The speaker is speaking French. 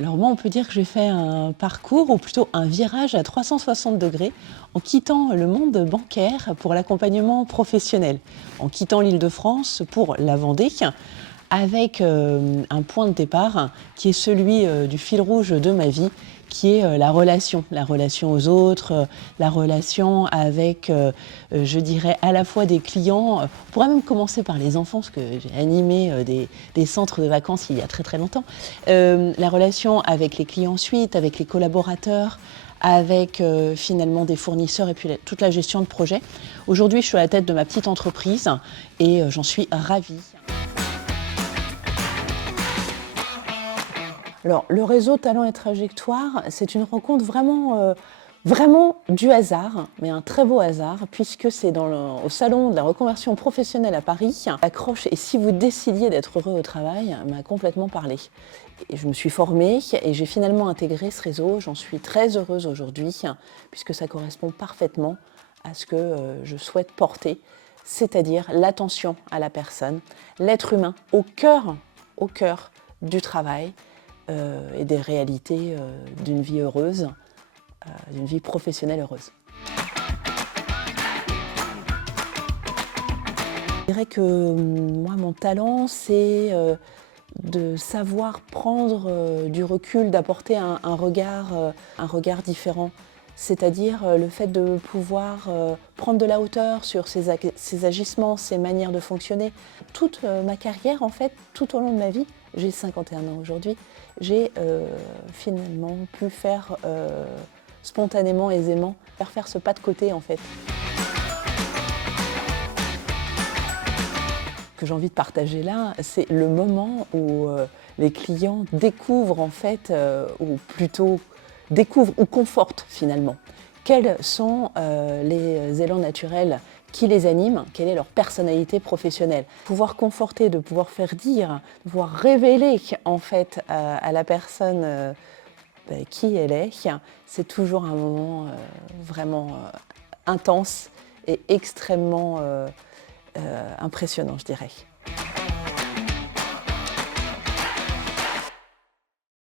Alors moi, on peut dire que j'ai fait un parcours, ou plutôt un virage à 360 degrés, en quittant le monde bancaire pour l'accompagnement professionnel, en quittant l'Île-de-France pour la Vendée, avec un point de départ qui est celui du fil rouge de ma vie, qui est la relation aux autres, la relation avec, je dirais, à la fois des clients. On pourrait même commencer par les enfants, parce que j'ai animé des centres de vacances il y a très très longtemps. La relation avec les clients ensuite, avec les collaborateurs, avec finalement des fournisseurs et puis toute la gestion de projet. Aujourd'hui, je suis à la tête de ma petite entreprise et j'en suis ravie. Alors, le réseau Talent et Trajectoire, c'est une rencontre vraiment du hasard, mais un très beau hasard, puisque c'est au salon de la reconversion professionnelle à Paris. L'accroche « Et si vous décidiez d'être heureux au travail » m'a complètement parlé. Et je me suis formée et j'ai finalement intégré ce réseau. J'en suis très heureuse aujourd'hui, puisque ça correspond parfaitement à ce que je souhaite porter, c'est-à-dire l'attention à la personne, l'être humain au cœur du travail, et des réalités d'une vie heureuse, d'une vie professionnelle heureuse. Je dirais que moi, mon talent, c'est de savoir prendre du recul, d'apporter un regard différent. C'est-à-dire le fait de pouvoir prendre de la hauteur sur ses agissements, ses manières de fonctionner. Toute ma carrière, en fait, tout au long de ma vie, j'ai 51 ans aujourd'hui, j'ai finalement pu faire spontanément, aisément, faire ce pas de côté, en fait. Que j'ai envie de partager là, c'est le moment où les clients découvrent en fait, ou plutôt découvrent ou confortent finalement, quels sont les élans naturels qui les animent, quelle est leur personnalité professionnelle. Pouvoir conforter, de pouvoir faire dire, de pouvoir révéler en fait à la personne qui elle est, c'est toujours un moment vraiment intense et extrêmement impressionnant, je dirais.